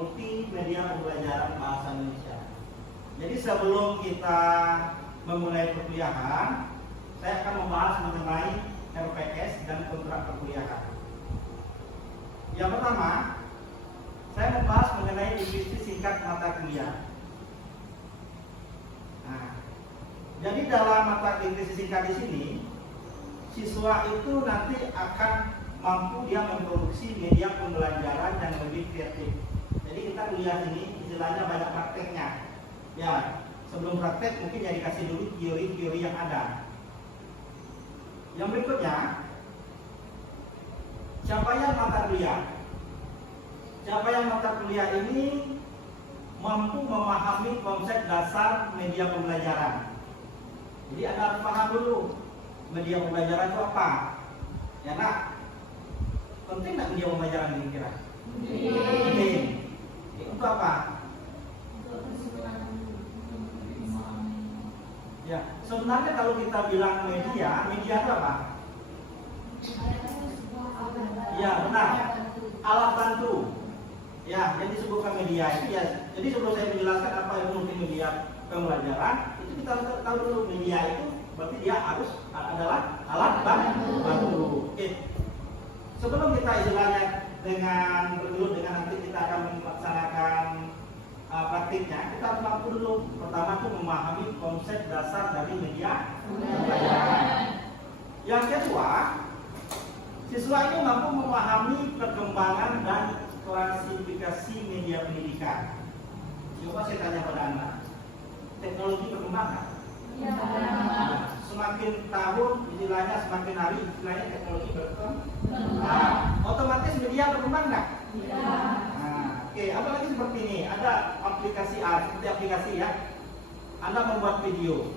multimedia pembelajaran bahasa Indonesia. Jadi sebelum kita memulai perkuliahan, saya akan membahas mengenai RPS dan kontrak perkuliahan. Yang pertama, saya membahas mengenai divisi singkat mata kuliah. Nah, jadi dalam mata divisi singkat di sini, siswa itu nanti akan mampu dia memproduksi media pembelajaran yang lebih kreatif. Jadi kita kuliah ini istilahnya banyak prakteknya. Ya, sebelum praktek mungkin ya dikasih dulu teori-teori yang ada. Yang berikutnya, capaian mata kuliah. Capaian mata kuliah ini mampu memahami konsep dasar media pembelajaran. Jadi Anda harus paham dulu media pembelajaran itu apa. Ya nak, penting nggak media pembelajaran kira-kira? Penting. Untuk apa? Ya, sebenarnya kalau kita bilang media itu apa? Ya, benar. Alat bantu. Ya, yang disebutkan media itu ya. Jadi sebelum saya menjelaskan apa itu multimedia pembelajaran, itu kita tahu dulu media itu berarti dia harus adalah alat bantu. Oke. Sebelum kita istilahnya dengan nanti kita akan melaksanakan praktiknya, kita harus mampu dulu. Pertama itu memahami konsep dasar dari media pembelajaran. Yang kedua, siswa ini mampu memahami perkembangan dan klasifikasi media pendidikan. Coba saya tanya pada Anda, teknologi berkembang kan? Ya. Semakin tahun, istilahnya semakin hari, istilahnya teknologi berkembang. Nah, otomatis media berkembang nggak? Ya. Oke, apalagi seperti ini, ada aplikasi seperti aplikasi ya. Anda membuat video,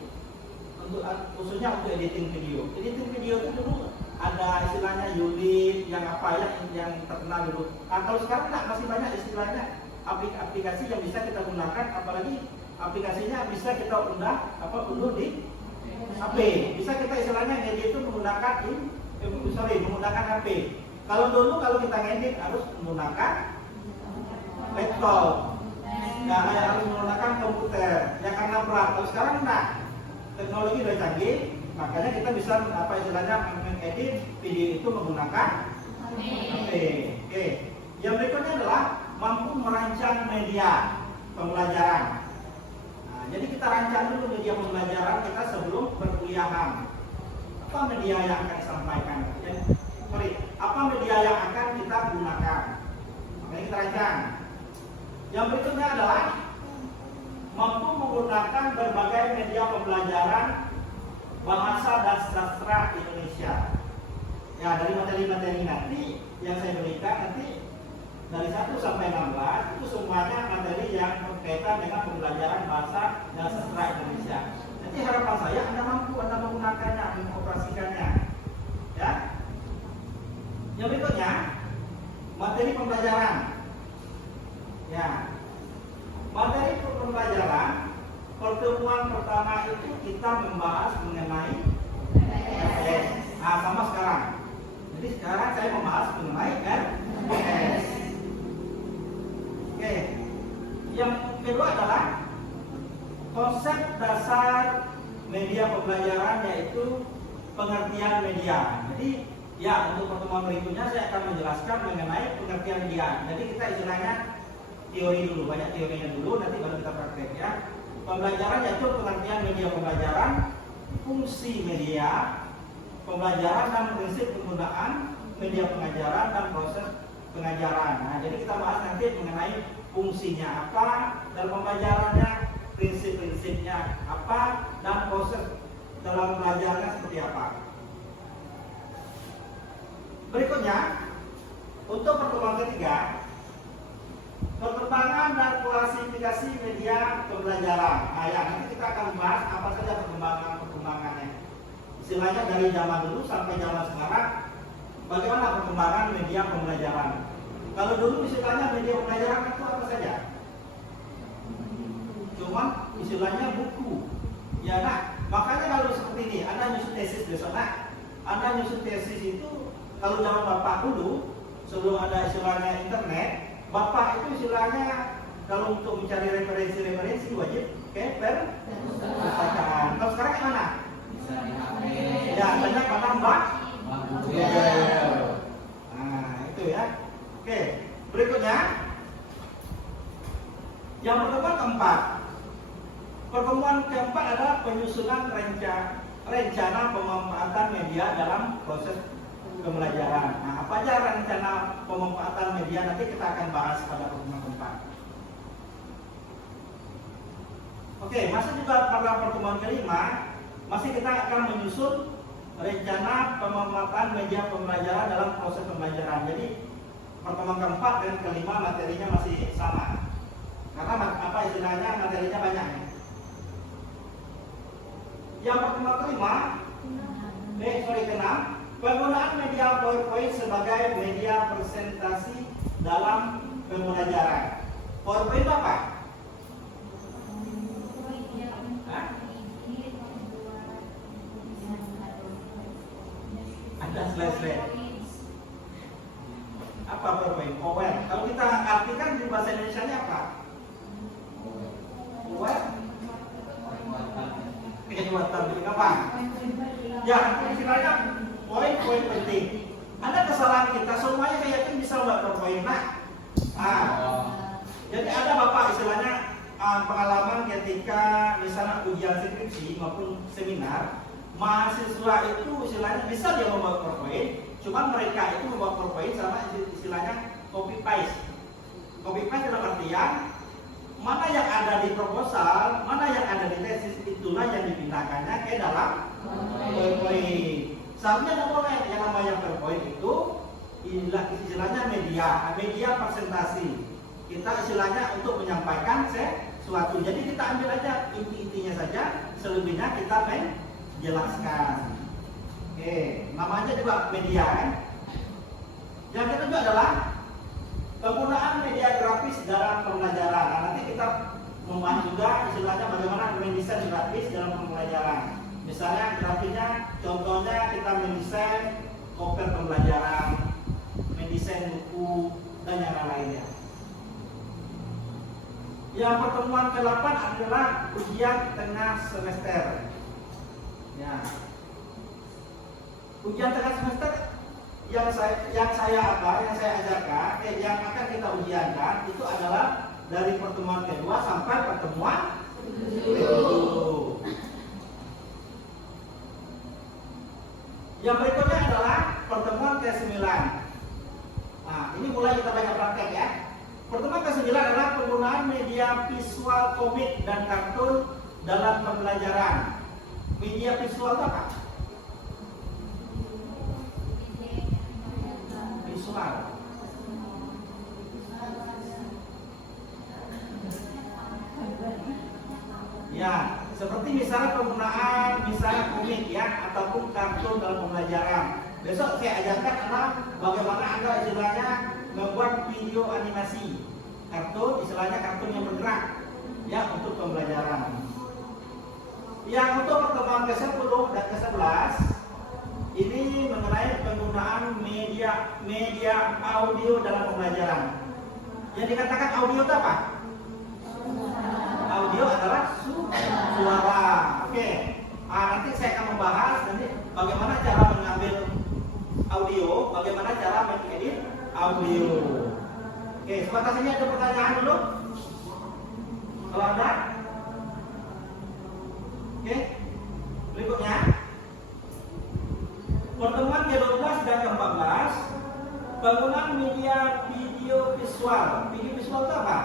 khususnya untuk editing video. Editing video itu dulu ada istilahnya unit yang apa ya yang terkenal dulu. Nah, kalau sekarang masih banyak istilahnya aplikasi yang bisa kita gunakan, apalagi aplikasinya bisa kita unduh di HP. Bisa kita istilahnya ngedit itu menggunakan menggunakan HP. Kalau dulu kalau kita ngedit harus menggunakan laptop. Ya, harus menggunakan komputer. Ya karena berat. Kalau sekarang enggak. Teknologi udah canggih, makanya kita bisa istilahnya mengedit video itu menggunakan HP. Oke. Yang berikutnya adalah mampu merancang media pembelajaran. Nah, jadi kita rancang dulu media pembelajaran kita sebelum perkuliahan. Apa media yang akan disampaikan? Apa media yang akan kita gunakan? Makanya kita rancang. Yang berikutnya adalah mampu menggunakan berbagai media pembelajaran bahasa dan sastra Indonesia. Ya, dari materi-materi nanti yang saya berikan nanti dari 1 sampai 16 itu semuanya materi yang berkaitan dengan pembelajaran bahasa dan sastra Indonesia. Jadi harapan saya Anda mampu menggunakannya, mengoperasikannya. Ya. Yang berikutnya materi pembelajaran. Ya. Materi pembelajaran pertemuan pertama itu kita membahas mengenai RPS. Nah, sama sekarang. Jadi sekarang saya membahas mengenai RPS. Oke. Yang kedua adalah konsep dasar media pembelajaran, yaitu pengertian media. Jadi ya, untuk pertemuan berikutnya saya akan menjelaskan mengenai pengertian media. Jadi kita istilahnya teori dulu, banyak teorinya dulu, nanti baru kita praktek ya. Pembelajaran yaitu pengertian media pembelajaran, fungsi media pembelajaran dan prinsip penggunaan media pengajaran dan proses pengajaran. Nah, jadi kita bahas nanti mengenai fungsinya apa dalam pembelajarannya, prinsip-prinsipnya apa, dan proses dalam pembelajarannya seperti apa. Berikutnya, untuk pertemuan ketiga, perkembangan dan klasifikasi media pembelajaran. Nah, ya, nanti kita akan bahas apa saja perkembangannya. Istilahnya dari zaman dulu sampai zaman sekarang, bagaimana perkembangan media pembelajaran. Kalau dulu istilahnya media pembelajaran itu apa saja? Cuma istilahnya buku. Ya, nah, makanya kalau seperti ini, Anda nyusun tesis besok, nah, Anda nyusun tesis itu kalau zaman Bapak dulu, sebelum ada istilahnya internet, Bapak itu istilahnya istilahnya kalau untuk mencari referensi wajib ke perpustakaan. Kalau sekarang gimana? Bisa di HP. Ya, banyak mana Mbak? Google. Nah, itu ya. Oke, berikutnya. Yang pertemuan keempat adalah penyusunan rencana pemanfaatan media dalam proses pembelajaran. Nah, apa aja rencana pemanfaatan media nanti kita akan bahas pada pertemuan keempat. Oke, masih juga pada pertemuan kelima, masih kita akan menyusun rencana pemanfaatan media pembelajaran dalam proses pembelajaran. Jadi pertemuan keempat dan kelima materinya masih sama. Karena apa istilahnya materinya banyak ya. Yang pertemuan kelima, keenam, penggunaan media PowerPoint sebagai media presentasi dalam pembelajaran. PowerPoint itu apa? Hah? Ada slide-slide. Apa PowerPoint? Power. Kalau kita artikan di bahasa Indonesia-nya apa? Power. Kekuatan penting apa? Ya, istilahnya poin-poin penting. Ada kesalahan kita, semuanya saya yakin bisa buat PowerPoint. Jadi ada bapak istilahnya pengalaman ketika misalnya ujian skripsi maupun seminar, mahasiswa itu istilahnya bisa dia membuat PowerPoint, cuma mereka itu membuat PowerPoint sama istilahnya copy paste. Copy paste dalam artian mana yang ada di proposal, mana yang ada di tesis, itulah yang dipindahkannya ke dalam PowerPoint. Seharusnya tidak boleh. Yang namanya PowerPoint itu istilahnya media presentasi. Kita istilahnya untuk menyampaikan sesuatu. Jadi kita ambil aja inti-intinya saja, selebihnya kita menjelaskan. Oke, namanya juga media kan. Yang kedua adalah penggunaan media grafis dalam pembelajaran. Nah, nanti kita membahas juga istilahnya bagaimana mendesain grafis dalam pembelajaran. Misalnya grafiknya, contohnya kita mendesain cover pembelajaran, mendesain buku dan yang lainnya. Yang pertemuan ke-8 adalah ujian tengah semester. Ya. Ujian tengah semester yang saya ajarkan, yang akan kita ujiankan itu adalah dari pertemuan kedua sampai pertemuan ke-7. Yang berikutnya adalah pertemuan ke-9. Nah, ini mulai kita banyak praktek ya. Pertemuan ke-9 adalah penggunaan media visual komik dan kartun dalam pembelajaran. Media visual itu apa? Visual. Ya, seperti misalnya penggunaan komik ya ataupun kartun dalam pembelajaran. Besok saya ajarkan adalah bagaimana Anda istilahnya membuat video animasi kartun, istilahnya kartun yang bergerak ya untuk pembelajaran. Yang untuk pertemuan ke-10 dan ke-11 ini mengenai penggunaan media audio dalam pembelajaran. Yang dikatakan audio itu apa? Audio adalah suara. Oke. Nanti saya akan membahas nanti bagaimana cara mengambil audio, bagaimana cara mengedit audio. Oke, sebatas ini ada pertanyaan dulu. Kalau ada, oke. Berikutnya, pertemuan ke-12 dan ke-14, penggunaan media video visual. Video visual itu apa?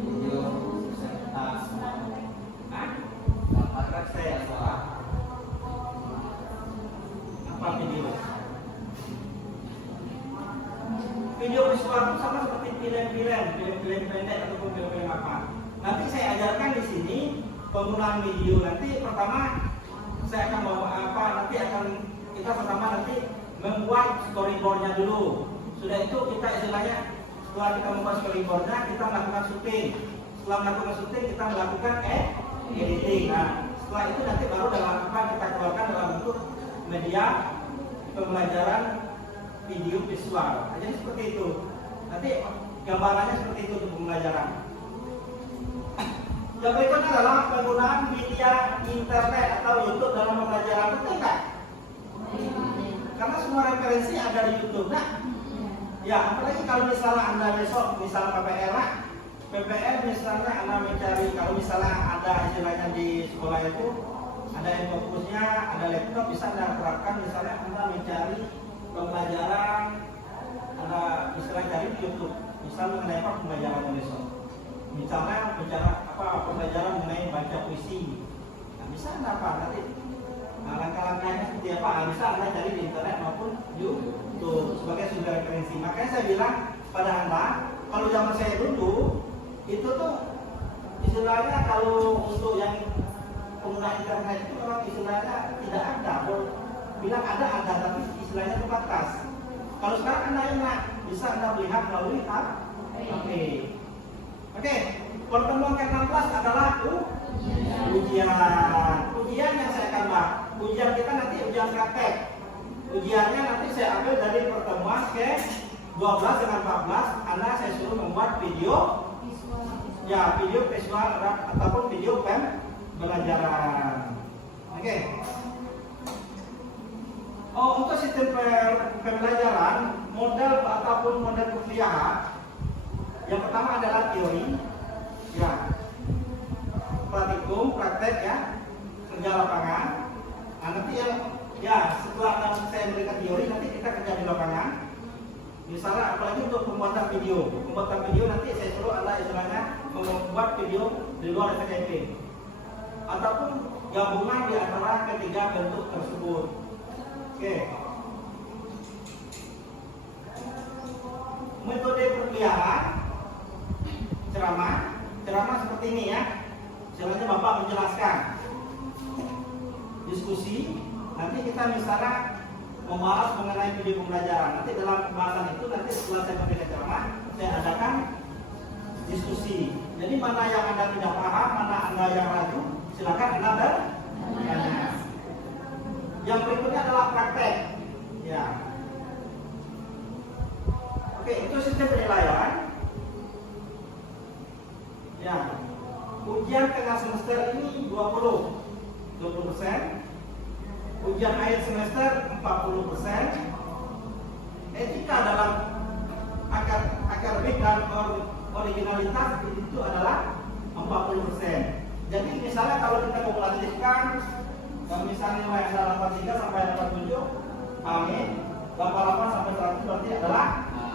Video beserta semua. Apa video? Video visual itu sama seperti film pendek ataupun film apa. Nanti saya ajarkan di sini penggunaan video. Nanti pertama saya akan kita pertama nanti membuat storyboardnya dulu. Sudah itu kita istilahnya setelah kita membuat storyboardnya kita melakukan syuting. Setelah melakukan syuting kita melakukan editing. Nah, setelah itu nanti baru kita keluarkan dalam bentuk media pembelajaran video visual. Jadi seperti itu. Nanti gambarannya seperti itu untuk pembelajaran. Yang berikutnya adalah penggunaan media internet atau YouTube dalam pembelajaran. Betul nggak? Karena semua referensi ada di YouTube. Nah, ya apalagi kalau misalnya Anda besok misalnya PPL misalnya Anda mencari, kalau misalnya ada istilahnya di sekolah itu ada fokusnya, ada laptop, bisa Anda terapkan. Misalnya Anda mencari pembelajaran, Anda istilah cari di YouTube, misalnya mengenai apa pembelajaran besok. Misalnya pembelajaran mengenai baca puisi. Nah, bisa Anda apa nanti? Nah, langkah-langkahnya seperti apa? Bisa Anda cari di internet maupun YouTube sebagai sumber referensi. Makanya saya bilang pada Anda, kalau zaman saya dulu itu tuh istilahnya kalau untuk yang pengguna internet itu memang istilahnya tidak ada. Bilang ada tapi istilahnya terbatas. Kalau sekarang Anda enak, bisa Anda melihat melalui HP. Oke, pertemuan ke-16 adalah ujian. Ujian yang saya akan bahas. Ujian kita nanti ujian praktek. Ujiannya nanti saya ambil dari pertemuan ke-12 dengan 14. Anda saya suruh membuat video visual ataupun video pembelajaran. Oke. Untuk sistem pembelajaran, model ataupun model perkuliahan, yang pertama adalah teori, ya, praktikum, praktek, ya, kerja lapangan. Nah, nanti setelah saya memberikan teori, nanti kita kerja di lapangan. Misalnya, apalagi untuk pembuatan video nanti saya suruh Anda istilahnya membuat video di luar SNMP, ataupun gabungan di antara ketiga bentuk tersebut. Oke. Metode perkuliahan, ceramah seperti ini ya. Misalnya Bapak menjelaskan, diskusi. Nanti kita misalnya membahas mengenai video pembelajaran. Nanti dalam pembahasan itu nanti setelah saya memberikan ceramah, saya adakan diskusi. Jadi mana yang Anda tidak paham, mana Anda yang ragu, silakan Anda bertanya. Yang berikutnya adalah praktek. Ya. Oke, itu sistem penilaian. Ya. Ujian tengah semester ini 20%. Ujian akhir semester 40%. Etika dalam akademik dan originalitas itu adalah 40%. Jadi misalnya kalau kita mau melanjutkan, misalnya nilai adalah 83 sampai 87, amin. 88 sampai 100 berarti adalah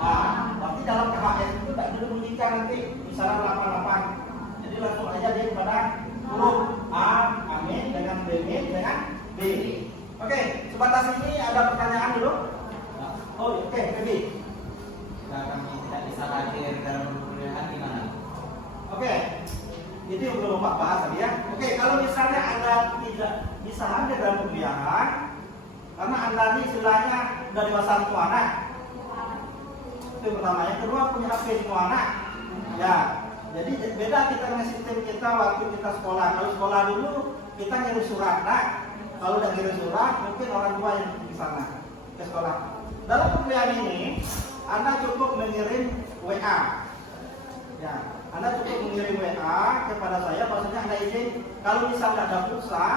A. Berarti dalam KHS itu tidak perlu menunjukkan nanti misalnya 88. Jadi langsung aja dia kepada huruf A, amin, dengan B, dengan B. Oke, sebatas ini ada pertanyaan dulu? Oh, oke, Baby. Jika kami tidak bisa hadir dalam perkuliahan gimana? Oke, itu yang belum Pak bahas tadi ya. Oke, kalau misalnya Anda tidak bisa hadir dalam perkuliahan karena Anda ini istilahnya sudah dewasa semua anak. Itu yang pertama. Yang kedua, punya HP semua anak. Ya, jadi beda kita dengan sistem kita waktu kita sekolah. Kalau sekolah dulu kita ngirim surat. Nah, kalau udah ngirim surat, mungkin orang tua yang di sana ke sekolah. Dalam perkuliahan ini, Anda cukup mengirim WA. Ya, Anda cukup mengirim WA kepada saya. Maksudnya Anda izin, kalau misalnya ada pulsa,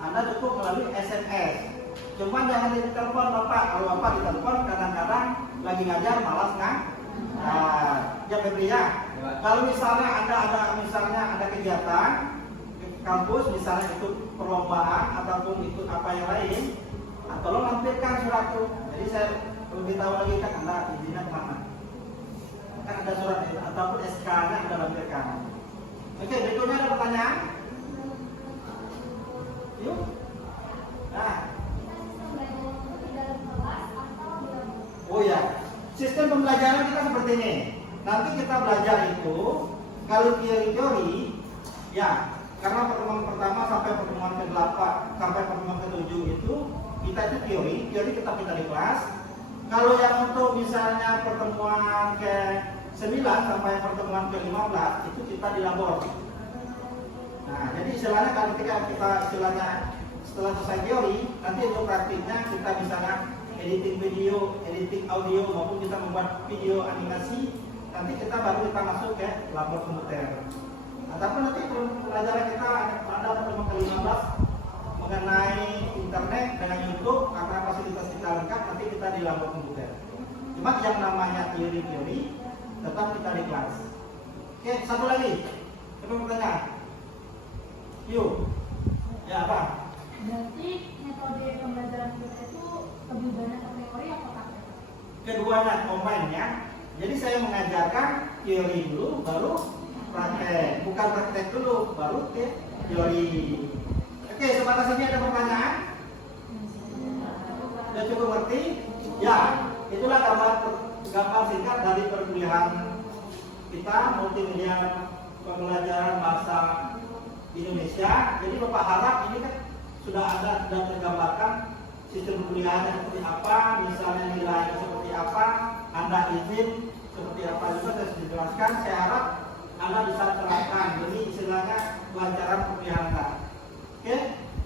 Anda cukup melalui SMS. Cuman jangan ditelepon Bapak. Kalau Bapak ditelepon kadang-kadang lagi ngajar malas kan? Ya Febri ya. Kalau misalnya ada kegiatan di kampus, misalnya ikut perlombaan ataupun ikut apa yang lain, tolong lampirkan surat itu. Jadi saya lebih tahu lagi kan Anda izinnya kemana. Kan ada surat itu ataupun SK-nya Anda lampirkan. Oke, berikutnya ada pertanyaan? Yuk. Nah. Oh ya, sistem pembelajaran kita seperti ini. Nanti kita belajar itu kalau teori-teori, ya, karena pertemuan pertama sampai pertemuan ke-8 sampai pertemuan ke-7 itu kita itu teori kita di kelas. Kalau yang untuk misalnya pertemuan ke-9 sampai pertemuan ke-15 itu kita di labor. Nah, jadi istilahnya kalau ketika kita istilahnya setelah selesai teori, nanti untuk praktiknya kita misalnya editing video, editing audio maupun kita membuat video animasi, nanti kita baru kita masuk ke labor komputer. Ataupun nanti pelajaran kita ada pertemuan ke-15 mengenai internet dengan YouTube, karena fasilitas kita lengkap, nanti kita di labor komputer. Cuma yang namanya teori-teori tetap kita di kelas. Oke, satu lagi. Coba pertanyaan. Yuk. Ya apa? Berarti metode pembelajaran kita itu lebih banyak ke teori atau praktek? Keduanya combine ya. Jadi saya mengajarkan teori dulu, baru praktek. Bukan praktek dulu, baru teori. Oke, sebatas ini ada pertanyaan? Sudah cukup ngerti? Ya, itulah gambar singkat dari perkuliahan kita multimedia pembelajaran bahasa Indonesia. Jadi Bapak harap ini kan sudah tergambarkan sistem perkuliahannya seperti apa, misalnya nilainya seperti apa, Anda izin seperti apa juga saya sudah jelaskan. Saya harap Anda bisa terapkan. Jadi istilahnya pelajaran perkuliahan Anda. Oke,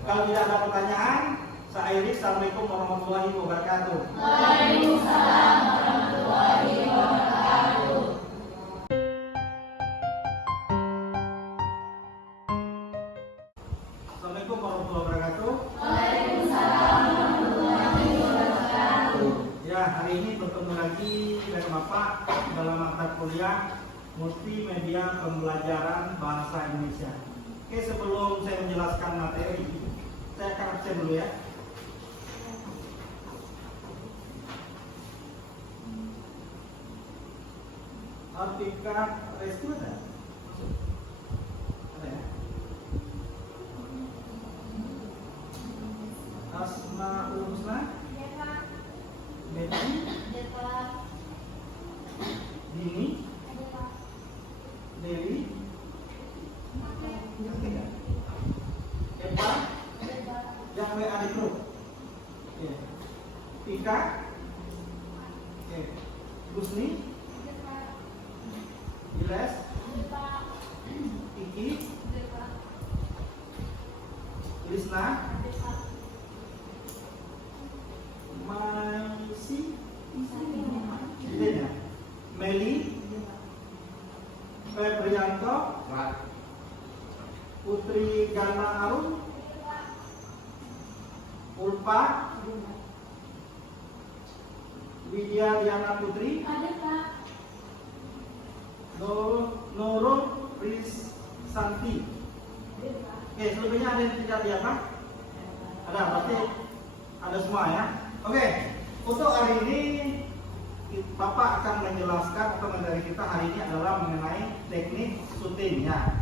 kalau tidak ada pertanyaan, saya akhiri. Assalamualaikum warahmatullahi wabarakatuh. Waalaikumsalam warahmatullahi wabarakatuh. Assalamualaikum warahmatullahi wabarakatuh. Waalaikumsalam warahmatullahi wabarakatuh. Ya, hari ini bertemu lagi dengan Bapak dalam mata kuliah Multimedia Pembelajaran Bahasa Indonesia. Oke, sebelum saya menjelaskan materi, saya akan absen dulu ya. Artika Restu ada? Ada ya? Asmaul Husna? Betty? Dini? Dewi? Eva? Yang WA di grup? Oke. Tika? Oke. Gusni? Iles? Iki? Lisna? Maisi? Idenya? Meli? Febrianto? Putri Gana Arum? Ulpa? Widya Diana Putri? Nurul Risanti. Oke, selebihnya ada yang tidak di apa? Ada, berarti ada semua ya. Oke, untuk hari ini Bapak akan menjelaskan atau materi kita hari ini adalah mengenai teknik syuting ya.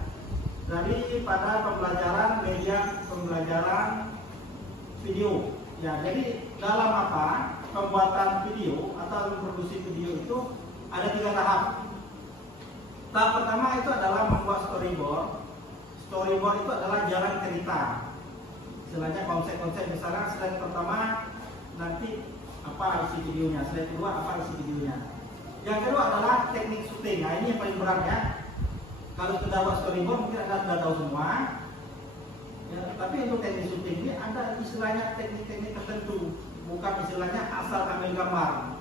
Jadi pada pembelajaran media pembelajaran video ya. Jadi dalam apa? Pembuatan video atau memproduksi video itu ada 3 tahap. Tahap pertama itu adalah membuat storyboard. Storyboard itu adalah jalan cerita. Istilahnya konsep-konsep, misalnya slide pertama nanti apa isi videonya, slide kedua apa isi videonya. Yang kedua adalah teknik syuting. Nah, ini yang paling berat ya. Kalau sudah buat storyboard mungkin Anda sudah tahu semua. Ya, tapi untuk teknik syuting ini ada istilahnya teknik-teknik tertentu, bukan istilahnya asal ambil gambar.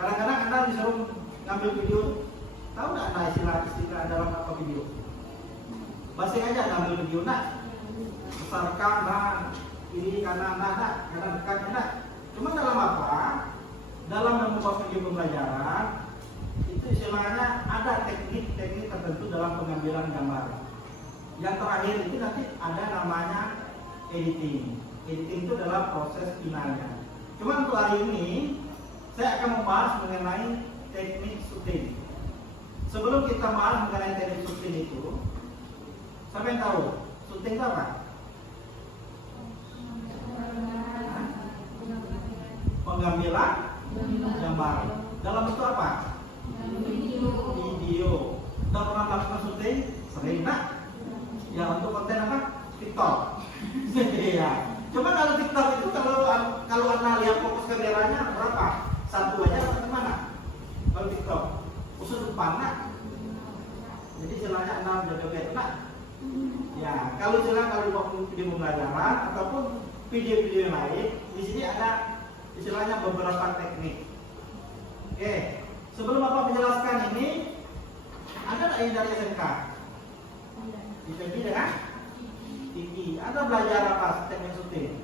Kadang-kadang Anda disuruh ngambil video. Tahu nggak Anda istilah dalam apa video? Basing aja ngambil video nak, besarkan nah, ini kanan nah, kanan dekat nah. Cuma dalam apa? Dalam membuat video pembelajaran itu istilahnya ada teknik-teknik tertentu dalam pengambilan gambar. Yang terakhir itu nanti ada namanya editing. Editing itu adalah proses finalnya. Cuma untuk hari ini saya akan membahas mengenai teknik syuting. Sebelum kita bahas mengenai teknik syuting itu, siapa yang tahu syuting itu apa? Pengambilan gambar. Dalam bentuk apa? Video. Kita pernah melakukan syuting? Sering nak? Ya, untuk konten apa? TikTok. Iya. Cuma kalau TikTok itu kalau Anda lihat fokus kameranya berapa? 1 aja atau gimana? Kalau TikTok khusus depan nak. Jadi istilahnya Anda joget nak. Ya, kalau buat video pembelajaran ataupun video-video yang lain, di sini ada istilahnya beberapa teknik. Oke, sebelum Bapak menjelaskan ini, ada nggak yang dari SMK? Di PB dengan Kiki. Anda belajar apa teknik syuting?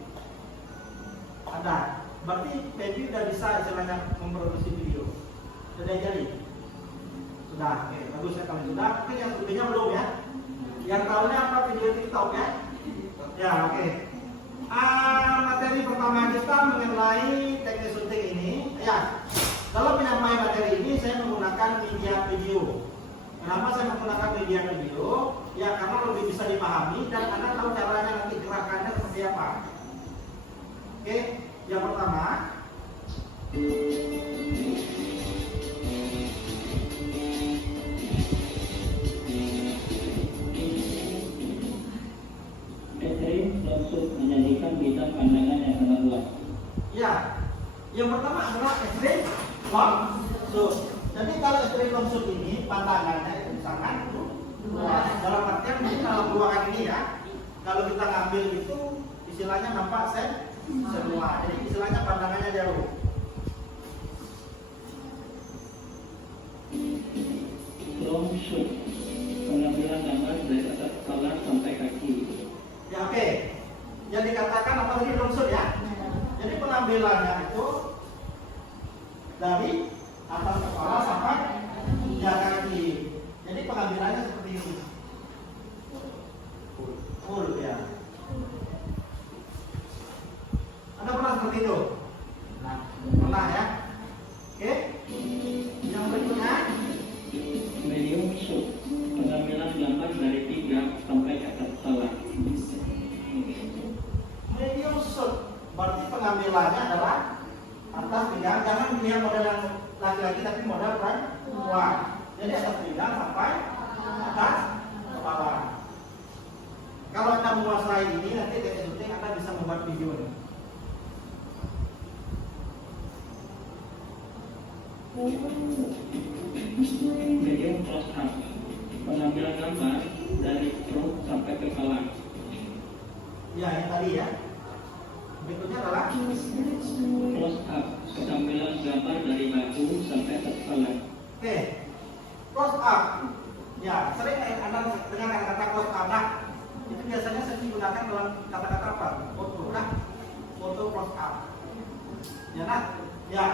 Ada. Berarti PB udah bisa istilahnya memproduksi video. Sudah diajari? Sudah. Oke, bagus ya kalau sudah. Mungkin yang sebelumnya belum ya. Yang tahunya apa video TikTok ya? Ya, oke. Materi pertama kita mengenai teknik syuting ini. Ya, dalam menyampaikan materi ini saya menggunakan media video. Kenapa saya menggunakan media video? Ya, karena lebih bisa dipahami dan Anda tahu caranya nanti gerakannya seperti apa. Oke, yang pertama. Catherine langsung menyajikan bidang pandangan yang sangat luas. Ya, yang pertama adalah extreme long shoot. Jadi kalau extreme long shoot ini pandangannya itu sangat luas. Dalam artian mungkin dalam ruangan ini ya, kalau kita ngambil itu istilahnya nampak semua. Jadi istilahnya pandangannya jauh. Long shoot, pengambilan gambar dari atas kepala sampai kaki. Ya oke. Yang dikatakan apa tadi long shoot ya? Jadi pengambilannya itu dari atas kepala sampai kaki. Jadi pengambilannya seperti ini. Full ya. Anda pernah seperti itu? Nah, pernah ya? Oke. Yang berikutnya Medium shoot, pengambilan gambar dari 3 sampai ke atas kepala. medium shoot. Berarti pengambilannya adalah atas pinggang. Jangan dilihat model yang laki-laki tapi model perempuan. Jadi atas pinggang sampai atas kepala. Kalau Anda menguasai ini, nanti teknik syuting Anda bisa membuat video ini. Medium close up, pengambilan gambar dari perut sampai ke kepala. Ya, yang tadi ya. Berikutnya adalah Close up, pengambilan gambar dari bahu sampai ke kepala. oke, close up. Ya, sering Anda dengar kata-kata close up. Nah, itu biasanya sering digunakan dalam kata-kata apa? Foto, nah, foto close up. Ya, nah, ya.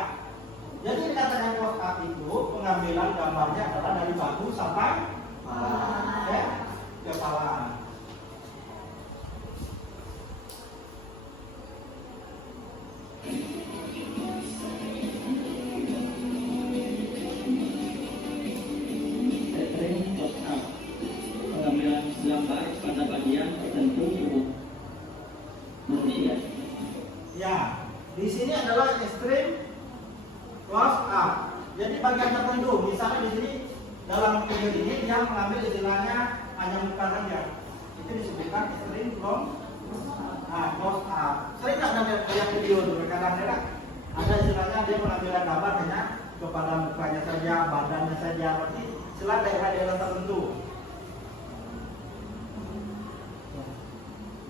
Jadi katanya close up itu pengambilan gambarnya adalah dari bahu sampai kepala. Catherine close up, pengambilan gambar pada bagian tertentu tubuh manusia. Ya, di sini adalah extreme close up. Jadi bagian tertentu, misalnya di sini dalam video ini dia mengambil istilahnya hanya muka saja. Itu disebutkan extreme close up. Sering nggak ada lihat video tuh kadang-kadang ada istilahnya dia mengambil gambar hanya kepada mukanya saja, badannya saja, berarti istilah daerah-daerah tertentu.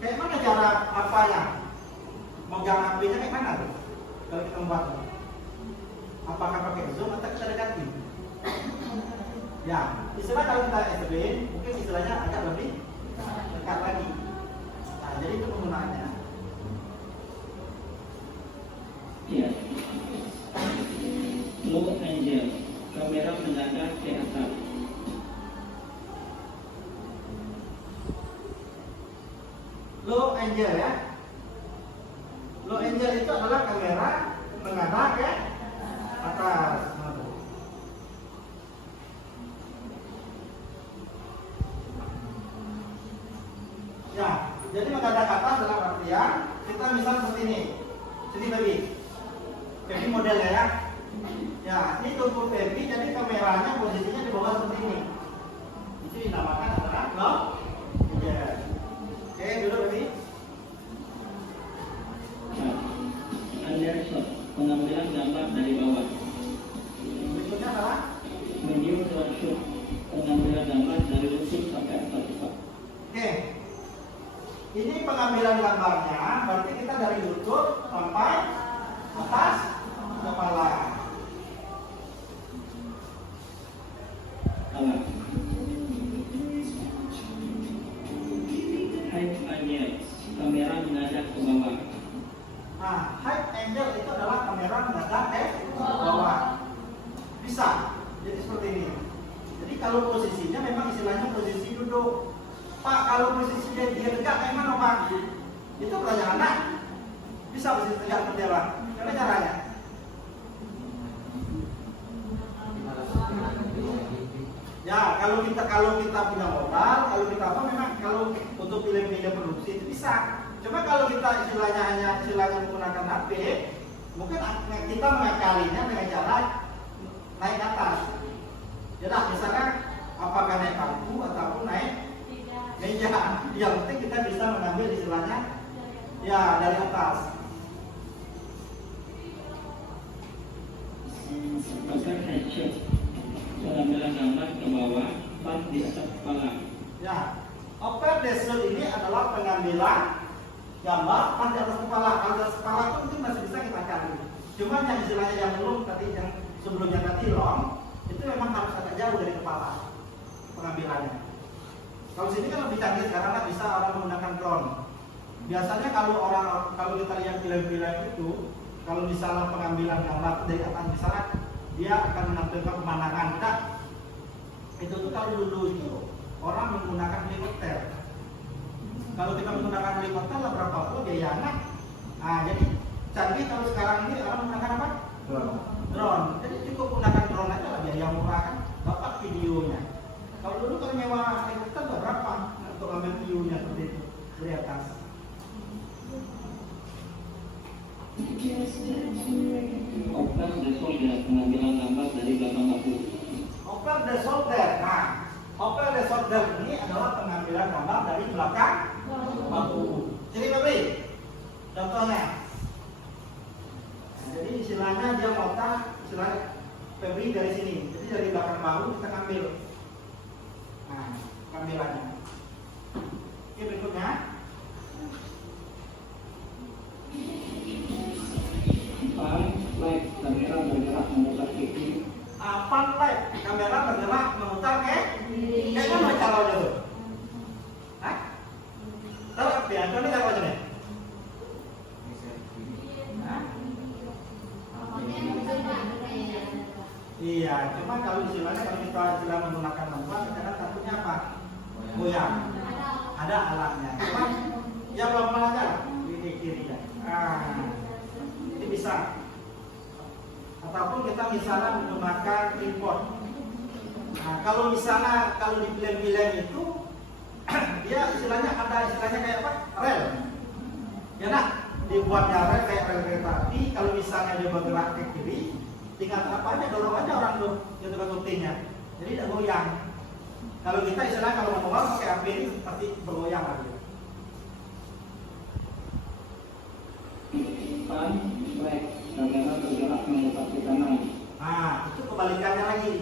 Kayak mana cara apa ya? Megang HP-nya kayak mana tuh? Kalau kita membuat, apakah pakai zoom atau kita dekati? Ya, istilah kalau kita extreme, mungkin istilahnya agak lebih dekat lagi. Nah, jadi itu penggunaannya. Ya. Low angle, kamera mendadak ke atas. Low angle ya. Low angle itu adalah kamera menghadap ke atas. Ya, jadi menghadap ke atas dalam artian kita misal seperti ini. Sini baby. Baby modelnya ya. Ya, ini tubuh baby, jadi kameranya posisinya di bawah seperti ini. Itu dinamakan adalah low angle. Oke, duduk baby. Under shot, pengambilan gambar dari bawah. Berikutnya adalah Medium close shoot, pengambilan gambar dari lutut sampai atas kepala. oke. Ini pengambilan gambarnya, berarti kita dari lutut sampai atas kepala. High angle, kamera menghadap ke bawah. Nah, high angle itu adalah kamera menghadap ke bawah. Bisa. Jadi seperti ini. Jadi kalau posisinya memang istilahnya posisi duduk. Pak, kalau posisinya dia tegak kayak mana Pak? Itu pertanyaan anak. Bisa posisi tegak bendera. Karena caranya. Ya, kalau kita punya modal, kalau kita apa memang kalau untuk film-film produksi itu bisa. Cuma kalau kita istilahnya menggunakan HP, mungkin kita mengakalinya dengan cara naik ke atas. Ya, misalkan apakah naik bangku ataupun naik meja. Yang penting kita bisa mengambil istilahnya ya dari atas. Pasang headshot, pengambilan gambar ke bawah, pan di atas kepala. Ya, over the shot ini adalah pengambilan gambar pan di atas kepala. Kalau di atas kepala itu mungkin masih bisa kita cari. Cuma yang istilahnya yang belum tadi yang sebelumnya tadi long itu memang harus agak jauh dari kepala pengambilannya. Kalau sini kan lebih canggih sekarang kan bisa orang menggunakan drone. Biasanya kalau kita lihat film-film itu, kalau misalnya pengambilan gambar dari atas misalnya dia akan menampilkan pemandangan. Nah, itu tuh kalau dulu itu orang menggunakan helikopter. Kalau kita menggunakan helikopter lah berapa puluh biayanya. Nah, jadi canggih kalau sekarang ini orang menggunakan apa? Drone. Jadi cukup menggunakan drone aja lah biaya murah kan, dapat videonya. Kalau dulu kalau nyewa helikopter berapa untuk ambil videonya seperti itu dari atas? Over the shoulder, pengambilan gambar dari belakang bahu. Over the shoulder. Nah, over the shoulder ini adalah pengambilan gambar dari belakang bahu. Jadi Febri, contohnya. Nah, jadi istilahnya dia motong istilahnya Febri dari sini. Jadi dari belakang bahu kita ambil. Nah, pengambilannya. Oke, berikutnya. Pan left, kamera bergerak memutar ke kiri. Pan left, kamera bergerak memutar ke kiri. Kayak mana caranya tuh? Hah? Tahu ya, ini caranya nih? Hah? Iya, cuma kalau istilahnya kalau kita istilah menggunakan lampu, kita kan takutnya apa? Goyang. Ada alatnya. Cuma ya pelan-pelan aja lah, kiri ya. Ini bisa. Ataupun kita misalnya menggunakan tripod. Nah, kalau misalnya kalau di film-film itu dia istilahnya ada istilahnya kayak apa? Rel. Ya nak, dibuatnya rel kayak rel kereta api. Kalau misalnya dia bergerak ke kiri, tinggal apa aja dorong aja orang tuh yang tukang turunnya. Jadi tidak goyang. Kalau kita istilahnya kalau manual pakai HP ini pasti bergoyang lagi. Pan left, kamera bergerak memutar ke kanan. Nah, itu kebalikannya lagi.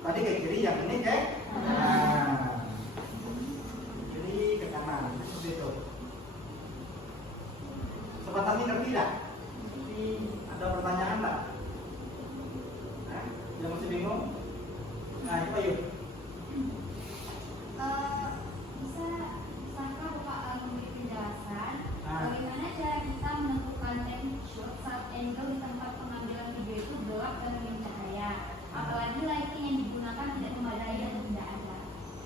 Tadi ke kiri, yang ini ke kanan. Kiri ke kanan, seperti itu. Sobat tadi ngerti tidak? Ada pertanyaan tak? Nah, yang masih bingung? Nah, coba yuk. Bisa Pak memberi penjelasan Ah. bagaimana cara kita menentukan time shot saat angle di tempat pengambilan video itu gelap dan minim cahaya, apalagi lighting yang digunakan tidak memadai atau tidak ada.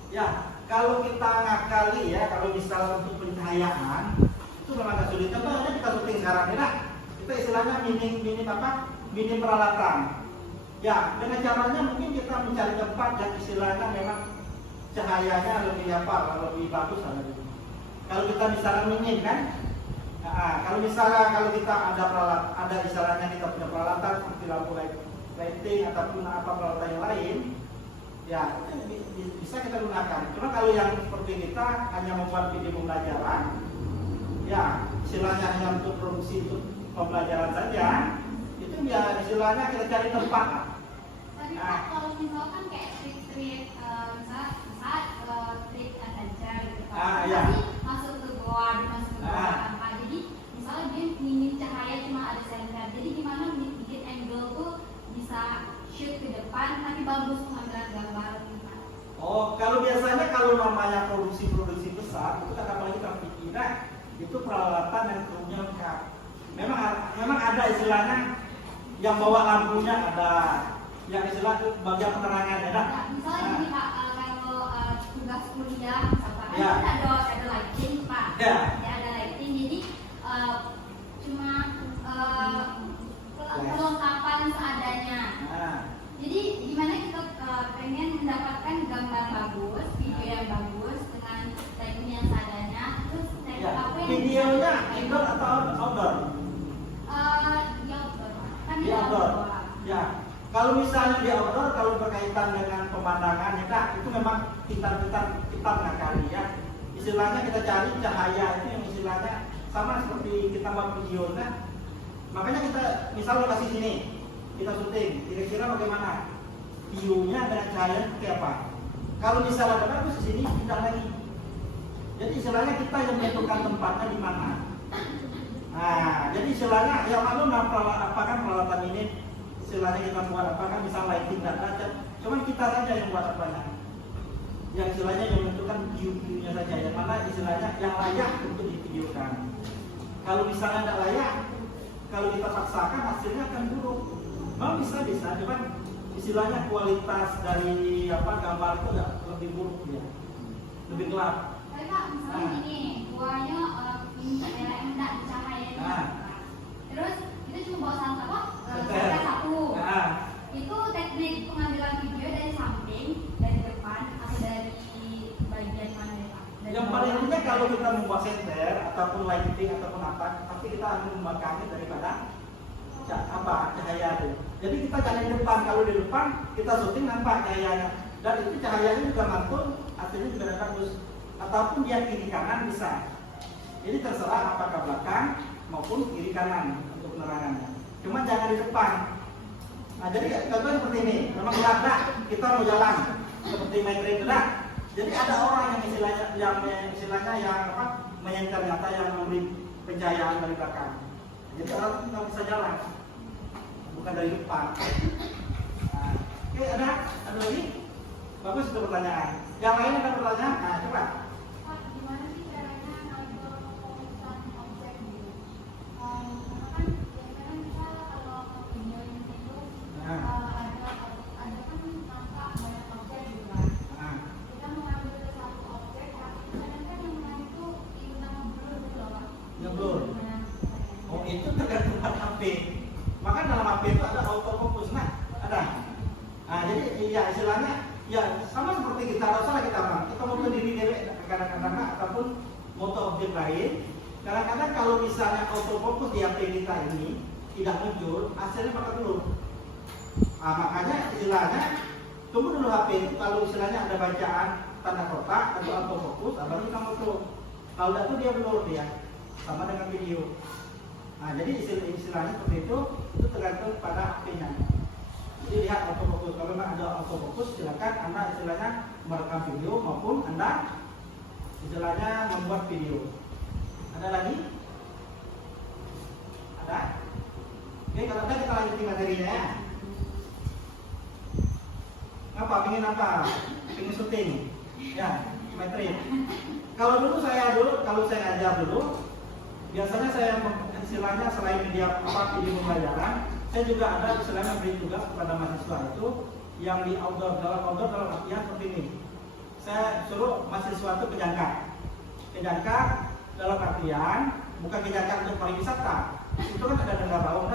Ya, kalau kita ngakali ya, kalau misalnya untuk pencahayaan itu memang agak sulit. Contohnya kita syuting sekarang ini, nah, kita istilahnya minim apa? Minim peralatan. Ya, dengan caranya mungkin kita mencari tempat yang istilahnya memang cahayanya lebih apa, lebih bagus lah. Kalau kita misalnya minim kan, nah, kalau kita ada peralatan, ada istilahnya kita punya peralatan seperti lampu lighting ataupun apa peralatan yang lain, ya itu bisa kita gunakan. Cuma kalau yang seperti kita hanya membuat video pembelajaran, ya istilahnya hanya untuk produksi untuk pembelajaran saja, itu ya istilahnya kita cari tempat. Tapi Pak, kalau misalkan kayak trik-trik trik adventure gitu kan, Iya. masuk ke goa, dimasuk ke goa tanpa, jadi misalnya dia minim cahaya cuma ada senter, jadi gimana bikin angle tuh bisa shoot ke depan tapi bagus pengambilan gambar gitu. namanya produksi besar, itu kan apalagi terpikirnya itu peralatan yang krunya lengkap. Memang ada istilahnya yang bawa lampunya ada, yang istilah bagian penerangan ada. Nah, misalnya gini Pak, kalau tugas kuliah misalkan Ya. kan ada lighting Pak, Ya. ya ada lighting, jadi cuma kelengkapan seadanya. Nah, Jadi gimana kita pengen mendapatkan gambar bagus, video yang bagus dengan lighting yang seadanya, terus ya. apa yang Videonya indoor atau outdoor? di outdoor, kan Di outdoor. Ya. Kalau misalnya di outdoor, kalau berkaitan dengan pemandangan, ya Kak, itu memang kita mengakali ya. Istilahnya kita cari cahaya itu yang istilahnya sama seperti kita buat video kan. Makanya kita misal lokasi sini, kita syuting, kira-kira bagaimana view-nya dengan cahaya seperti apa. Kalau misalnya ada bagus di sini, tidak lagi. Jadi istilahnya kita yang menentukan tempatnya di mana. Nah, jadi istilahnya ya maklum apakah peralatan ini istilahnya kita buat apakah misal lighting dan ada. Cuman kita saja yang buat apanya. Yang istilahnya yang menentukan view-nya saja, yang mana istilahnya yang layak untuk divideokan. Kalau misalnya tidak layak, kalau kita paksakan hasilnya akan buruk. Memang bisa, cuman istilahnya kualitas dari gambar itu lebih buruk ya, lebih gelap. Tapi Pak, misalnya gini, buahnya ini kamera yang enggak cahaya ini. Nah. Terus itu cuma bawa satu Senter. satu. Nah, Itu teknik pengambilan video dari samping, dari depan, atau dari bagian mana ya Pak? Dari yang bawah? paling intinya kalau kita membuat senter ataupun lighting ataupun apa, pasti kita akan membangkangnya daripada cahaya itu. Jadi kita jangan di depan. Kalau di depan kita syuting nampak cahayanya, dan itu cahayanya juga mantul, hasilnya juga bagus. Ataupun dia kiri kanan bisa. Jadi terserah apakah belakang maupun kiri kanan untuk penerangannya. Cuma jangan di depan. Nah, jadi contohnya seperti ini, memang gelap dah, kita mau jalan seperti main train dah. Jadi ada orang yang istilahnya menyenter nyata yang memberi pencahayaan dari belakang. Jadi orang itu nggak bisa jalan, bukan dari depan. Nah, oke, ada lagi? Bagus itu pertanyaan. Yang lain ada pertanyaan? Nah, coba. Pak, gimana sih caranya kalau pemesan objek gitu? Karena kan biasanya kita kalau video ini itu Nah. ada kan nampak banyak objek gitu kan. Nah, Kita mengambil satu objek, tapi kadang kan yang lain itu kita ngeblur gitu loh Pak. Ngeblur. Nah, oh itu tergantung pada HP. Maka dalam HP itu ada autofocus. Nah, ada. Nah, jadi ya istilahnya ya sama seperti kita usah kita bang. Kita mau berdiri dewek kadang-kadang ataupun moto objek lain. Kadang-kadang kalau misalnya autofocus di HP kita ini tidak muncul, hasilnya bakal dulu. Nah, makanya istilahnya tunggu dulu HP itu kalau istilahnya ada bacaan tanda kotak atau autofocus, baru kita foto. Kalau tidak tuh dia blur dia, sama dengan video. Nah, jadi istilahnya seperti itu tergantung pada HP-nya. Jadi lihat autofocus, kalau memang ada autofocus silakan Anda istilahnya merekam video maupun Anda istilahnya membuat video. Ada lagi? Ada? Oke, kalau ada kita lanjutin materinya ya. Apa? Pengen apa? Pengen syuting? Ya, materi. Kalau saya ajar dulu, biasanya saya istilahnya selain media video pembelajaran, saya juga ada istilahnya beri tugas kepada mahasiswa itu yang di dalam artian seperti ini. Saya suruh mahasiswa itu kejangka dalam artian bukan kejangka untuk pariwisata. Itu kan ada Tengah Bawang,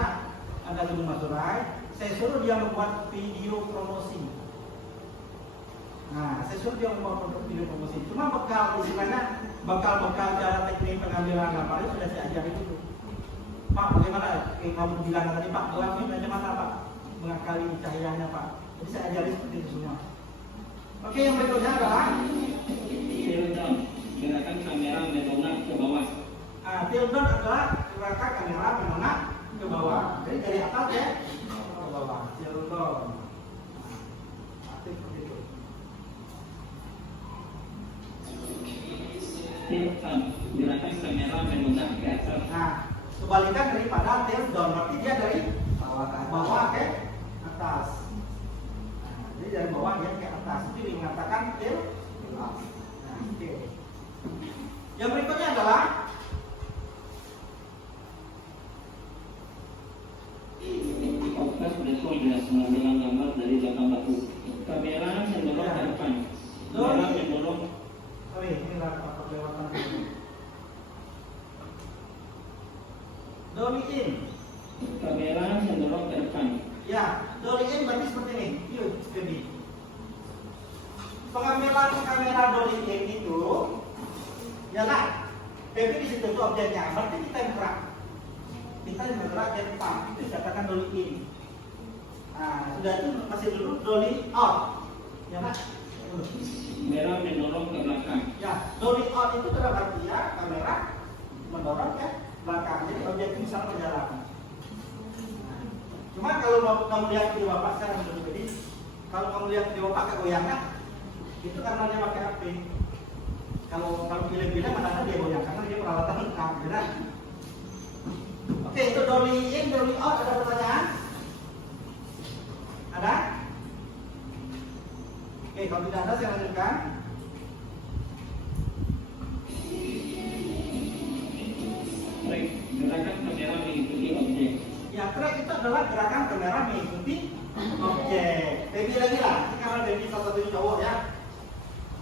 ada Gunung Masurai. Saya suruh dia membuat video promosi. Nah, saya suruh dia membuat video promosi. Cuma bekal cara teknik pengambilan gambar itu sudah saya ajarin dulu. Pak, bagaimana? Kamu bilang tadi Pak, gelapnya bagaimana Pak? Mengakali cahayanya Pak. Jadi saya ajarin seperti itu semua. Oke, yang berikutnya adalah Tilt down, gerakan kamera menolak ke bawah. tilt down adalah gerakan kamera menolak ke bawah. Jadi dari atas ya ke bawah. Tilt down. Aktif seperti itu. Tilt up, gerakan kamera menolak ke atas. Nah, kebalikan daripada tilt down, berarti dia dari bawah ke atas. Nah, jadi dari bawah dia ke atas. Itu mengatakan tilt up. Nah, Oke. Yang berikutnya adalah Fokus bertugas mengambil gambar dari belakang batu. Kamera mendorong ke depan. Kamera mendorong. sorry, ini apa kelewatan dulu. Dolly in. Kamera mendorong ke depan. Ya, dolly in berarti seperti ini. Yuk, baby. Pengambilan kamera dolly in itu, ya lah, baby di situ tuh objeknya. Berarti kita yang gerak. Kita yang bergerak ke depan. Itu dikatakan dolly in. Nah, sudah itu masih dulu dolly out. Ya lah. Kamera mendorong ke belakang. Ya, dolly out itu dalam arti ya kamera mendorong ke belakang. Jadi objek itu bisa berjalan. Cuma kalau mau kamu lihat video bapak sekarang dulu jadi, kalau kamu lihat video bapak kegoyangan, itu karena dia pakai HP. Kalau film-film mana dia goyang karena dia peralatan kamera. Oke, itu dolly in, dolly out. Ada pertanyaan? Ada? Oke, kalau tidak ada saya lanjutkan. Track, gerakan kamera mengikuti objek. Ya, track itu adalah gerakan kamera mengikuti objek. Baby lagi lah, ini karena baby salah satu cowok ya.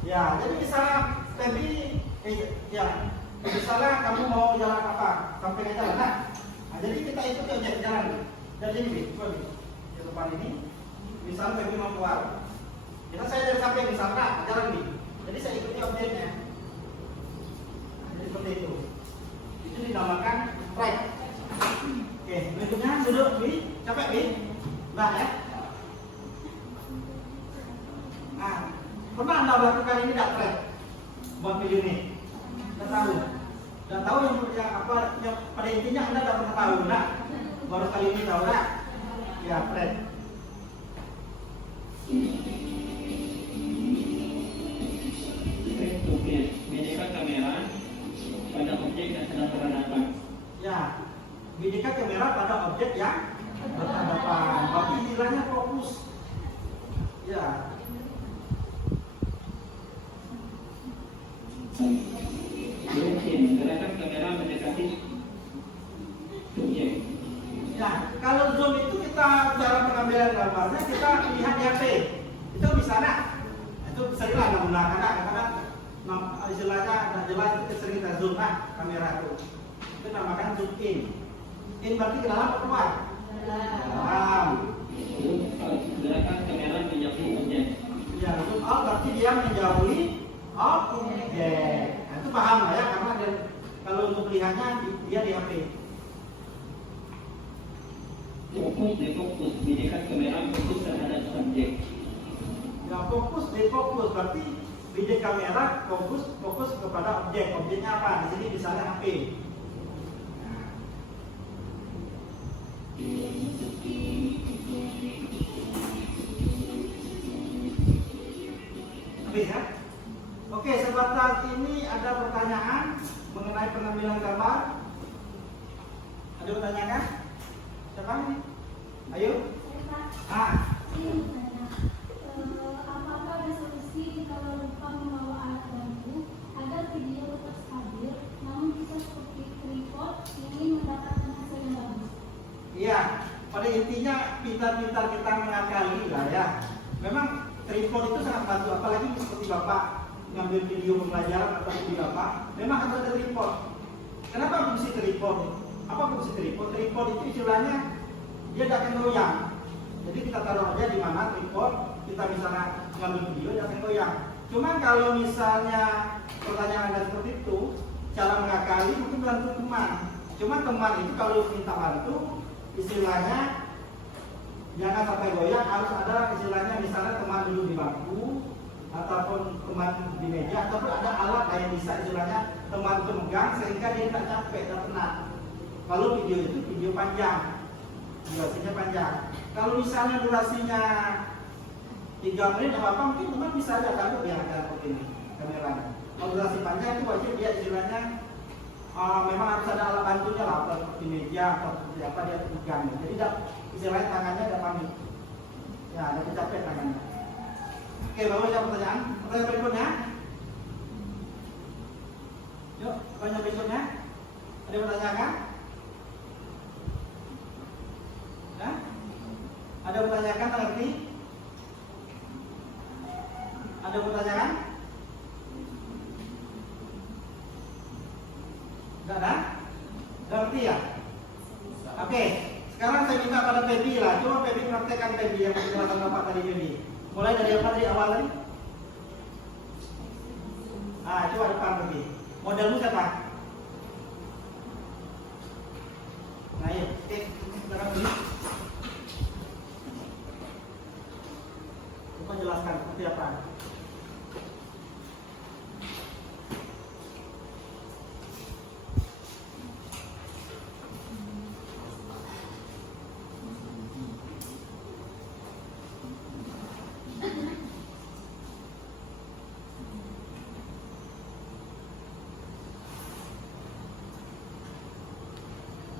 Ya, jadi misalnya baby, ya, misalnya kamu mau jalan apa, sampai jalan, nah, jadi kita ikuti objek jalan. Dari ini, coba di depan ini, misalnya baby mau keluar. Kita saya dari samping misalnya jalan nih, jadi saya ikuti objeknya. Jadi seperti itu. Itu dinamakan track. Oke, berikutnya duduk, Bi. Capek, Bi? Nah, ya. Nah, pernah Anda melakukan ini tidak track? Buat video ini? Tidak tahu. Tidak tahu yang apa? Yang pada intinya Anda tidak pernah tahu, nah. Baru kali ini tahu, nah. Ya, track. Track to face, bedakan kamera pada objek yang sedang berhadapan. Ya, bidikan kamera pada objek yang berhadapan. Tapi istilahnya fokus. Ya, Zoom in, gerakan kamera mendekati objek. ya. Kalau zoom itu kita cara pengambilan gambarnya kita lihat di HP. Itu misalnya, itu seringlah menggunakan karena istilahnya tidak jelas itu sering kita zoom kamera itu. Itu namakan zoom in. In berarti ke dalam atau keluar? Dalam. Zoom out, gerakan kamera menjauhi objek. Ya, zoom out berarti dia menjauhi objek. Nah, itu paham lah ya, karena kalau untuk lihatnya dia di HP. Fokus defokus, bedakan kamera fokus terhadap objek. Ya, fokus defokus berarti bidik kamera fokus kepada objek. Objeknya apa? Di sini misalnya HP. Habis ya? Oke, sebatas ini ada pertanyaan mengenai pengambilan gambar. Ada pertanyaan kan? Siapa ini? Ayo. Apakah ada solusi kalau lupa membawa alat bantu agar video tetap stabil, namun bisa seperti tripod ingin mendapatkan hasil yang bagus? Iya, pada intinya pintar-pintar kita mengakali lah ya. Memang tripod itu sangat bantu, apalagi seperti Bapak ngambil video pembelajaran atau video apa, memang harus ada tripod. Kenapa fungsi tripod? Apa fungsi tripod? Tripod itu istilahnya dia tidak akan goyang. Jadi kita taruh aja di mana tripod, kita misalnya ngambil video dia akan goyang. Cuma kalau misalnya pertanyaan Anda seperti itu, cara mengakali mungkin bantu teman. Cuma teman itu kalau minta bantu, istilahnya jangan sampai goyang, harus ada istilahnya misalnya teman duduk di bangku ataupun teman di meja ataupun ada alat lain bisa istilahnya teman itu megang sehingga dia tidak capek, tidak penat. Kalau video itu video panjang, durasinya panjang. Kalau misalnya durasinya 3 menit apa mungkin teman bisa aja taruh di harga seperti ini kameranya. Kalau durasi panjang itu wajib dia istilahnya memang harus ada alat bantunya lah, seperti meja atau seperti apa dia pegang. Jadi tidak istilahnya tangannya tidak panik. Ya, tidak capek tangannya. Oke, baru ada pertanyaan. Pertanyaan berikutnya. Yuk, pertanyaan berikutnya. Ada yang bertanyakan? Nah, ada yang bertanyakan ngerti? Ada yang bertanyakan? Enggak ada? Ngerti ya? Oke, sekarang saya minta pada Feby lah. Coba Feby praktekkan Feby yang penjelasan Bapak tadi Feby. Mulai dari apa tadi awal tadi? Coba depan Feby. Modelmu siapa? Nah, yuk. Sekarang dulu. Coba jelaskan seperti apa.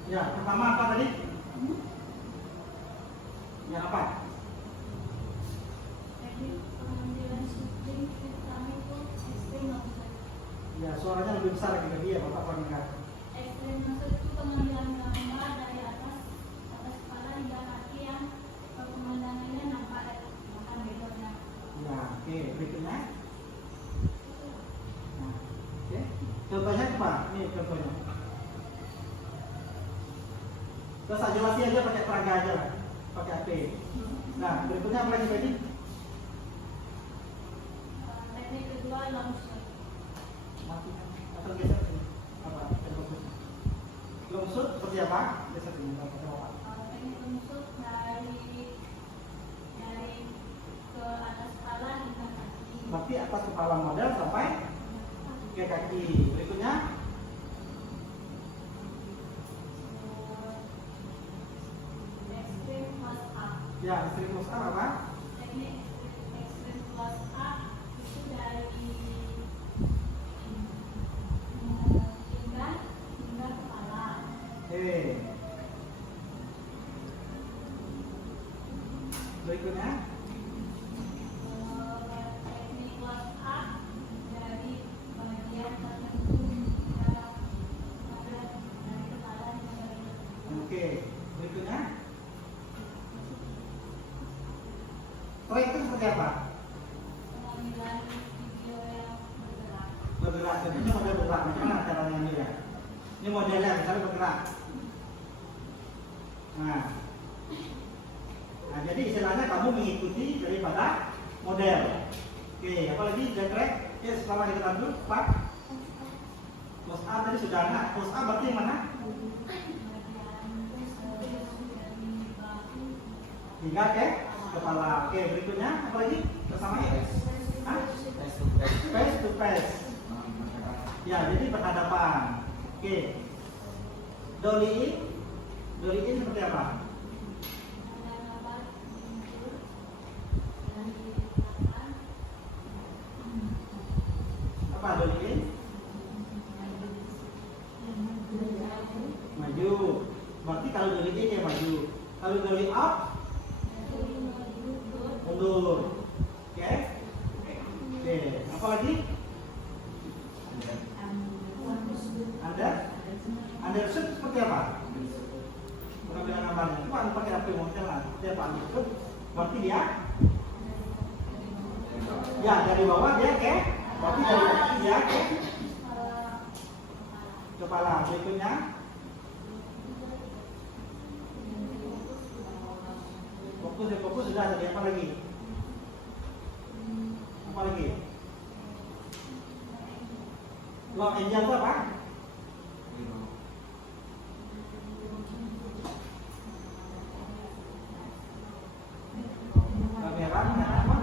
Ya, pertama apa tadi? Ya, apa? Teknik pengambilan syuting kami itu ekstrim maksud. Ya, suaranya lebih besar lagi ke dia, Bapak kurang dengar. Ekstrim maksud itu pengambilan gambar dari atas kepala hingga kaki yang pemandangannya nampak bahkan backgroundnya. Ya, oke, berikutnya. Nah, oke. Contohnya apa? Ini contohnya. Terus saya jelasin aja pakai peraga aja lah, pakai AP. Nah, berikutnya apa lagi tadi? Teknik kedua long shot. Mati atau geser sini? Apa? Long shoot seperti apa? Geser sini, apa? Teknik long shot dari ke atas kepala hingga kaki. Berarti atas kepala model sampai ke kaki. Berikutnya, Ekstrim close up. ya istri close up apa? Teknik ekstrim close up itu dari pinggang hingga kepala. Oke. Berikutnya, Teknik close up dari bagian tertentu hingga dari kepala hingga oke. Berikutnya, track itu seperti apa? pengambilan video yang bergerak. Bergerak. Jadi ini model bergerak. Bagaimana caranya ambilnya? Ini modelnya misalnya bergerak. Nah, jadi istilahnya kamu mengikuti daripada model. Oke, apalagi track? Ya, selama kita dulu, Pak. Close up tadi sudah ada. Close up berarti yang mana? Hingga ke kepala. Oke, berikutnya apa lagi? Bersama ya? Hah? Face to face. Ya, jadi berhadapan. Oke. Dolly in seperti apa? Apa dolly in? Maju. Berarti kalau dolly in ya maju. Kalau dolly up mundur. Oke. Oke, apa lagi? Undershoot seperti apa? Pengambilan gambarnya. Coba anu pakai HP model lah. Seperti apa undershoot? Berarti dia ya dari bawah dia ke, berarti dari kaki dia ke kepala. Berikutnya fokus sudah tadi. Apa lagi? Apa lagi? Lock angel itu apa? Kamera apa?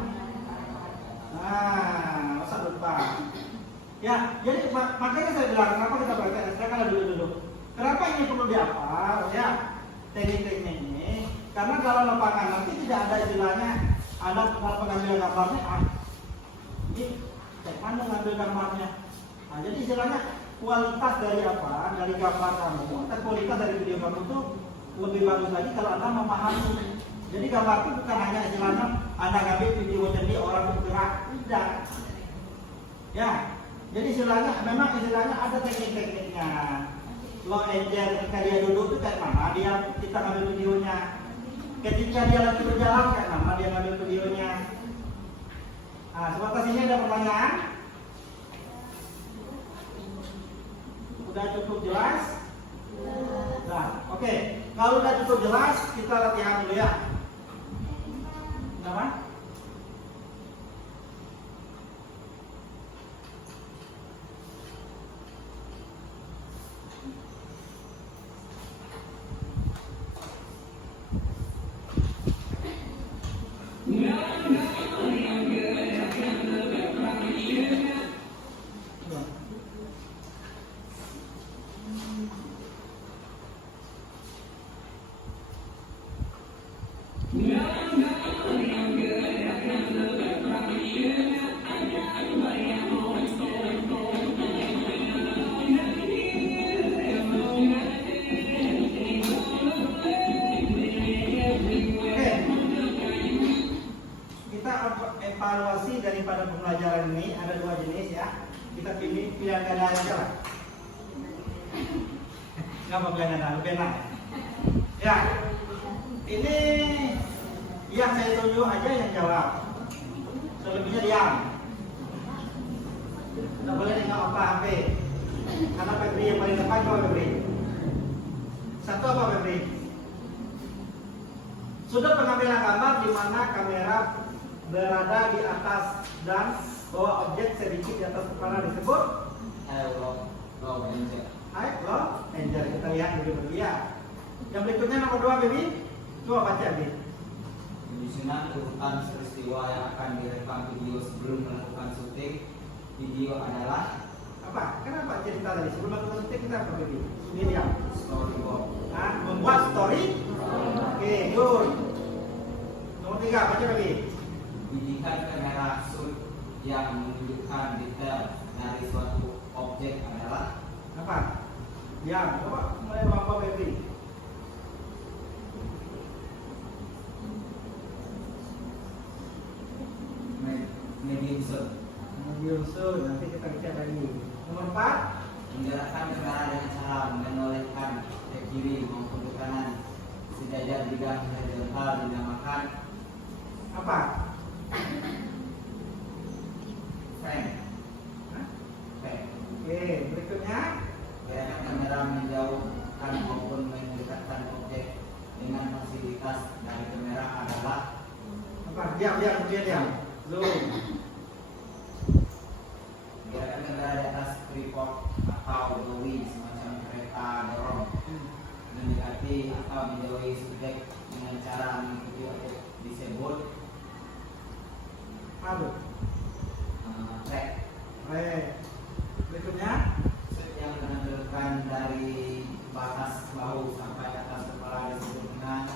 Nah, masa lupa. Ya, jadi makanya saya bilang kenapa kita belajar. Saya kalau dulu. Kenapa ini perlu dihafal? Ya, teknik-teknik ini. Karena kalau lapangan nanti tidak ada istilahnya ada pengambil gambarnya. Ini saya mana ngambil gambarnya? Nah, jadi istilahnya kualitas dari apa? Dari gambar kamu atau kualitas dari video kamu itu lebih bagus lagi kalau Anda memahami. Jadi gambar itu bukan hanya istilahnya Anda ngambil video jadi orang bergerak, tidak. Ya, Jadi memang istilahnya ada teknik-tekniknya. Low angel ketika dia duduk itu kayak mana kita ngambil videonya. Ketika dia lagi berjalan kayak mana dia ngambil videonya. Nah, sebatas ini ada pertanyaan? Udah cukup jelas? Nah, oke. Kalau udah cukup jelas, kita latihan dulu ya. Kenapa? Evaluasi daripada pembelajaran ini ada dua jenis ya. Kita pilih pilihan ganda aja lah. Nggak pilihan ganda, lebih enak. Ya, ini yang saya tunjuk aja yang jawab. Selebihnya diam. Nggak boleh nengok apa-apa. Karena Febri yang paling depan, coba Febri. Satu apa Febri? Sudut pengambilan gambar di mana kamera berada di atas dan bawah objek sedikit di atas kepala disebut low angel. low angel. Kita lihat lebih ya. Yang berikutnya nomor 2 Baby. Coba baca Baby. Menyusun urutan peristiwa yang akan direkam video sebelum melakukan syuting. Video adalah Apa? Kenapa cerita tadi sebelum melakukan syuting kita apa Baby? Ini dia. storyboard. Nah, membuat story. Oke, good. Nomor 3 baca Baby. Bidikan kamera shoot yang menunjukkan detail dari suatu objek adalah Apa? Ya, coba mulai Bapak Baby. medium shoot. Medium shoot, nanti kita bicara lagi. Nomor 4. Menggerakkan kamera dengan cara menolehkan ke kiri maupun ke kanan sejajar bidang horizontal dinamakan Apa? frame. Hah? Frame. Oke, berikutnya. Gerakan kamera menjauhkan maupun mendekatkan objek dengan fasilitas dari kamera adalah Apa? Diam. Zoom. gerakan kamera di atas tripod atau dolly semacam kereta dorong mendekati atau menjauhi subjek dengan cara mengikuti objek disebut Aduh. track. Berikutnya. Shoot yang menampilkan dari batas bahu sampai atas kepala disebut dengan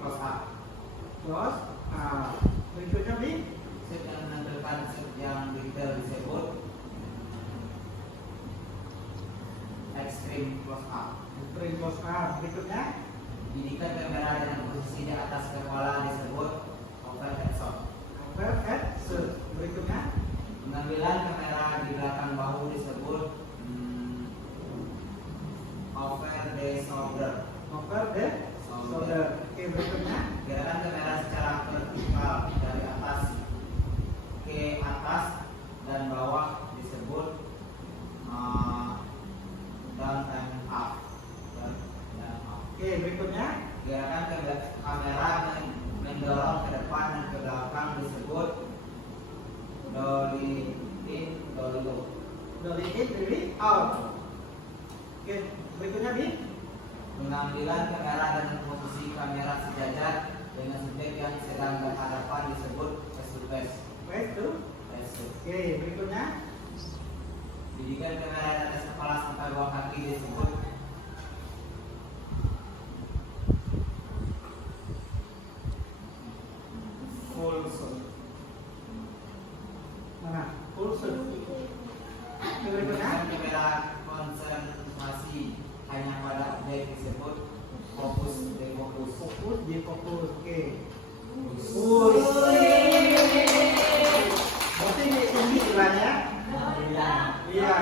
close up. Terus, berikutnya Bi. Shoot yang menampilkan shoot yang detail disebut extreme close up. Screen close up. Berikutnya. Bidikan kamera dengan posisi di atas kepala disebut overhead shot. Overhead shot. Berikutnya. Pengambilan kamera di belakang bahu disebut over the shoulder. Over the shoulder. Oke, berikutnya. Gerakan kamera secara vertikal dari atas ke atas dan bawah disebut down and up. Down and up. Oke, berikutnya. Gerakan kamera mendorong ke depan dan ke belakang disebut dolly in, dolly out. Dolly in, dolly out. Oke, berikutnya Bi. Pengambilan kamera dengan posisi kamera sejajar dengan subjek yang sedang berhadapan disebut face to face. Face to. Oke, berikutnya. Bidikan kamera di atas kepala sampai bawah kaki disebut full shot. Mana? Full shot. Oke, berikutnya. Kamera konsentrasi hanya pada objek disebut fokus defokus. Fokus di fokus. Oke. Berarti ini nilainya. Iya.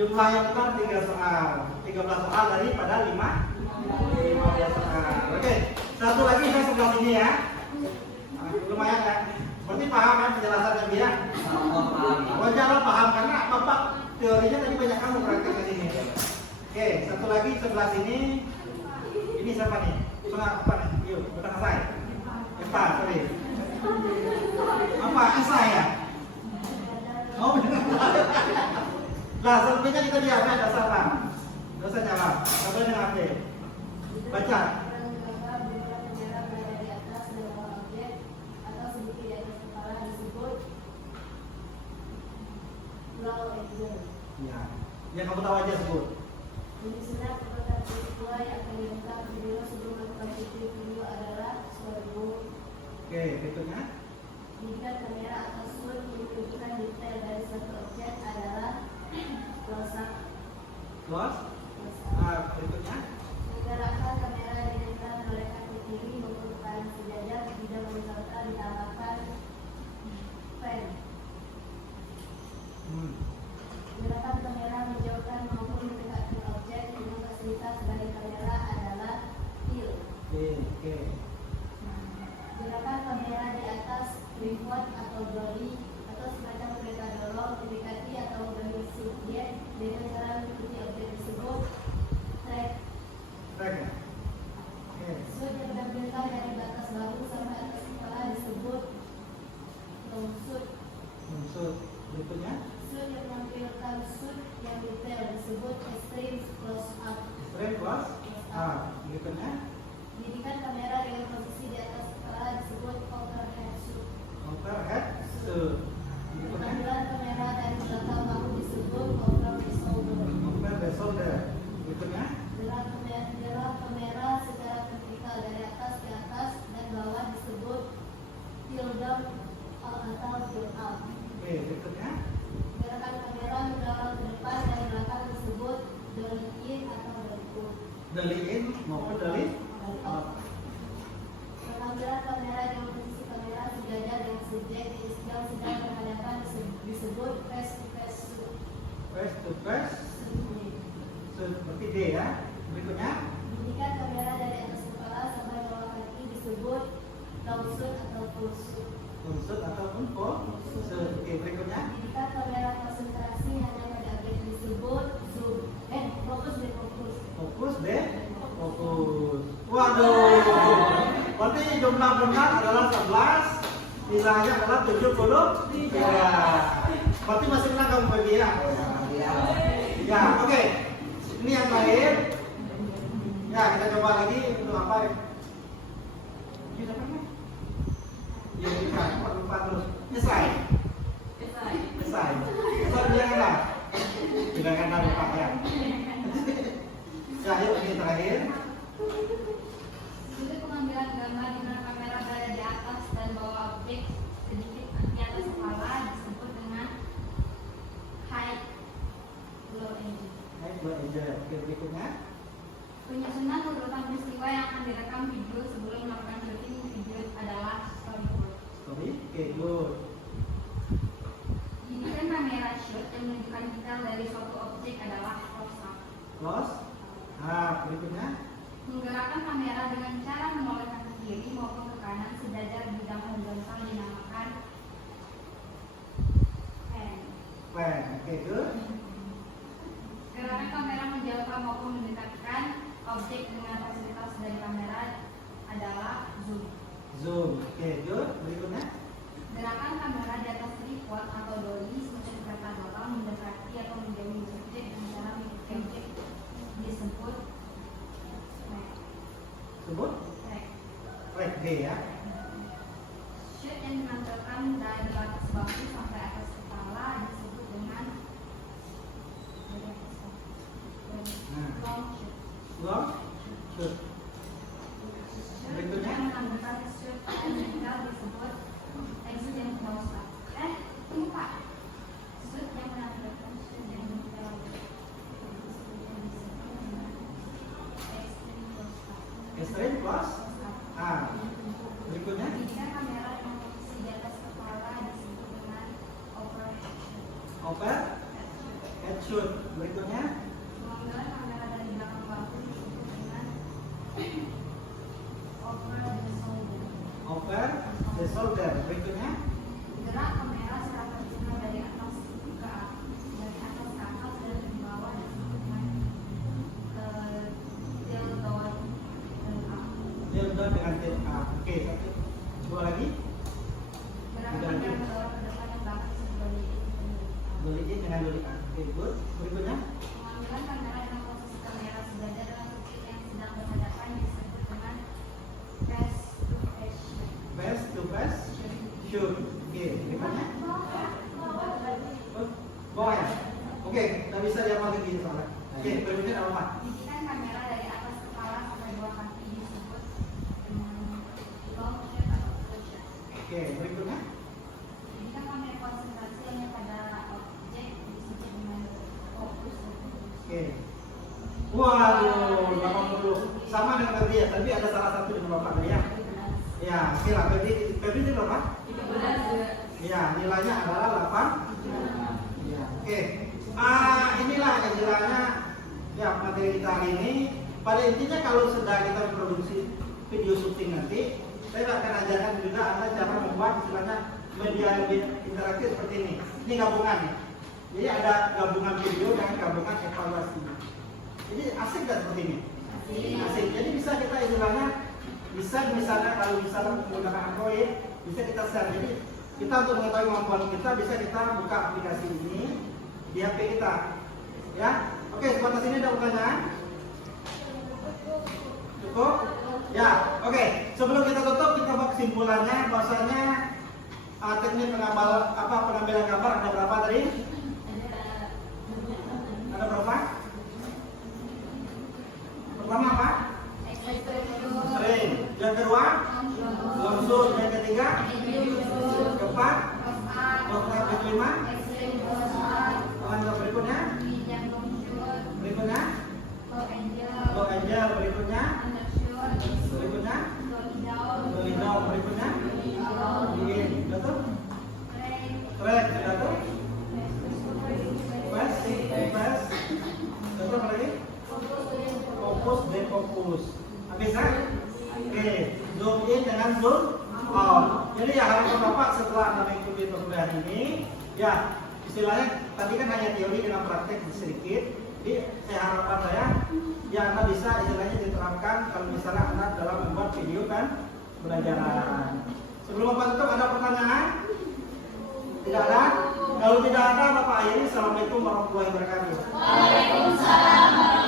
Jumlah yang benar 13 soal daripada 15 soal. Oke. Satu lagi saya sebelah sini ya. Nah, lumayan ya. Berarti paham kan penjelasannya dia? Wajar paham karena Bapak teorinya tadi banyak kamu praktek ke sini. Oke, satu lagi sebelah sini. Ini siapa nih? Apa nih? Yuk, kita selesai. Eva, sorry. Apa? Esa ya? Oh, benar. Lah, sebelumnya kita lihat ada salah. Dosa jawab. Apa dengan apa? Baca. Ya, yang kamu tahu aja sebut. Ini sudah perkataan peristiwa yang akan diungkap video sebelum melakukan video adalah suara burung. Oke, berikutnya. Jika kamera atau zoom menunjukkan detail dari suatu objek adalah close up. Berikutnya. Menggerakkan kamera dengan oleh kaki kiri maupun kanan sejajar tidak meninggalkan ditambahkan frame. Gerakan kamera menjauhkan maupun mendekatkan objek dengan fasilitas dari kamera adalah tilt. Oke. Gerakan kamera di atas tripod atau dolly atau semacam kereta dorong mendekati atau mengganti subjek dengan cara mengikuti objek tersebut. Track. Ya. Oke. Shoot yang berbentang dari batas bahu sampai atas kepala disebut long shoot. Berikutnya. Shoot yang menampilkan shoot yang detail disebut extreme close up. Berikutnya. Didikan kamera dengan posisi di atas kepala disebut overhead shoot. Overhead. Berikutnya. Pengambilan kamera dari belakang bahu disebut over the shoulder. Over the shoulder. Berikutnya. Gerak kamera secara vertikal dari atas ke atas dan bawah disebut tilt down atau tilt up. Oke, berikutnya. Gerakan kamera mendorong ke depan dan belakang disebut dolly in atau dolly out. Dolly in maupun dolly out. Pengambilan kamera dengan posisi kamera sejajar dengan subjek yang sedang berhadapan disebut face to face shoot. Face to face. Seperti D ya. Berikutnya. Didikan kamera dari atas kepala sampai bawah kaki disebut long shoot atau full shoot. Unsur ataupun Oke, berikutnya. Didikan kamera konsentrasi hanya pada objek disebut zoom. Fokus. Fokus deh. Fokus. Waduh. Berarti jumlah benar adalah 11. Nilainya adalah 70. Ya. Berarti masih menang kamu Baby ya? Ya, oke. Ini yang terakhir. Ya, kita coba lagi untuk apa? Ini apa nih? Ya, lupa terus. Selesai. Janganlah. Janganlah lupa ya. Ya, yuk ini terakhir. Sudut pengambilan gambar di mana kamera berada di atas dan bawah objek sedikit di atas kepala disebut dengan high low angle. Oke, berikutnya. Penyusunan beberapa peristiwa yang akan direkam video sebelum melakukan syuting video adalah storyboard. Oke, good. Didikan kamera shoot yang menunjukkan detail dari suatu objek adalah close up. Close. Berikutnya. Menggerakkan kamera dengan cara menolehkan ke kiri maupun ke kanan sejajar di bidang horizontal dinamakan pan. Oke, good. Gerakan kamera menjauhkan maupun mendekatkan objek dengan fasilitas dari kamera adalah zoom. Oke, good. Berikutnya. Gerakan kamera di atas tripod atau dolly semacam kereta dorong mendekati atau menjauhi subjek dengan cara mengikuti objek disebut track D ya. shoot yang menampilkan dari batas bahu sampai atas kepala disebut dengan long shoot. Long shoot. Berikutnya. Yang menampilkan shoot yang vertikal disebut extreme close up. Tunggu Pak. Shoot yang menampilkan shoot yang vertikal Extreme close. Berikutnya. shoot. Berikutnya, Pengambilan kamera dari belakang bangku disebut dengan over the shoulder. over the shoulder. Berikutnya, Gerak kamera secara vertikal dari atas ke atas dan ke bawah disebut dengan tilt down dan up. tilt down dengan tilt up. Oke, satu, dua lagi. Gerak kamera mendorong ke depan dan belakang sebagai Dolly in dengan dolly up. Oke, good. Berikutnya, pengambilan kamera dengan posisi kamera sejajar dengan subjek yang sedang berhadapan disebut dengan face to face shot. face to face shoot. Oke, berikutnya. Bawah ya? Oke, nggak bisa diamal lagi soalnya. Oke, berikutnya apa? Bidikan kamera dari atas kepala sampai bawah kaki disebut long shot atau full shot. Oke, berikutnya. Bidikan kamera konsentrasi hanya pada objek disebut dengan fokus. Oke. Waduh, 80. Sama dengan tadi ya, tapi ada salah satu dengan Bapak tadi ya. Ya, oke lah, Febri itu berapa? 13. Ya, nilainya adalah 8. Ya, oke. Inilah istilahnya ya materi kita hari ini. Pada intinya kalau sedang kita produksi video syuting nanti, saya akan ajarkan juga Anda cara membuat istilahnya media interaktif seperti ini. Ini gabungan ya. Jadi ada gabungan video dan gabungan evaluasi. Jadi asik kan seperti ini? Asik. Jadi bisa kita istilahnya bisa misalnya kalau misalnya menggunakan Android bisa kita share. Jadi kita untuk mengetahui kemampuan kita bisa kita buka aplikasi ini di HP kita. Ya, oke. Sebatas ini ada pertanyaan? Cukup? Ya, oke. Sebelum kita tutup kita buat kesimpulannya bahwasanya teknik pengambilan gambar ada berapa tadi? Ada berapa? Pertama apa? Sering. Yang kedua? Langsung. Yang ketiga? Keempat? Kelima? Yang berikutnya? Berikutnya? Low angel. Berikutnya? Berikutnya? Dolly down. Berikutnya? Begin. Sudah tuh? Track. Sudah tuh? Fast. Sudah tuh apa lagi? Fokus, defokus. Habis kan? Oke, zoom in dengan zoom out. Jadi ya harapan Bapak setelah Anda mengikuti perkuliahan ini, ya istilahnya tadi kan hanya teori dengan praktek sedikit. Jadi harapan saya, ya Anda bisa istilahnya diterapkan kalau misalnya Anda dalam membuat video kan pembelajaran. Sebelum Bapak tutup ada pertanyaan? Tidak ada? Kalau tidak ada Bapak akhiri. Assalamualaikum warahmatullahi wabarakatuh. Waalaikumsalam.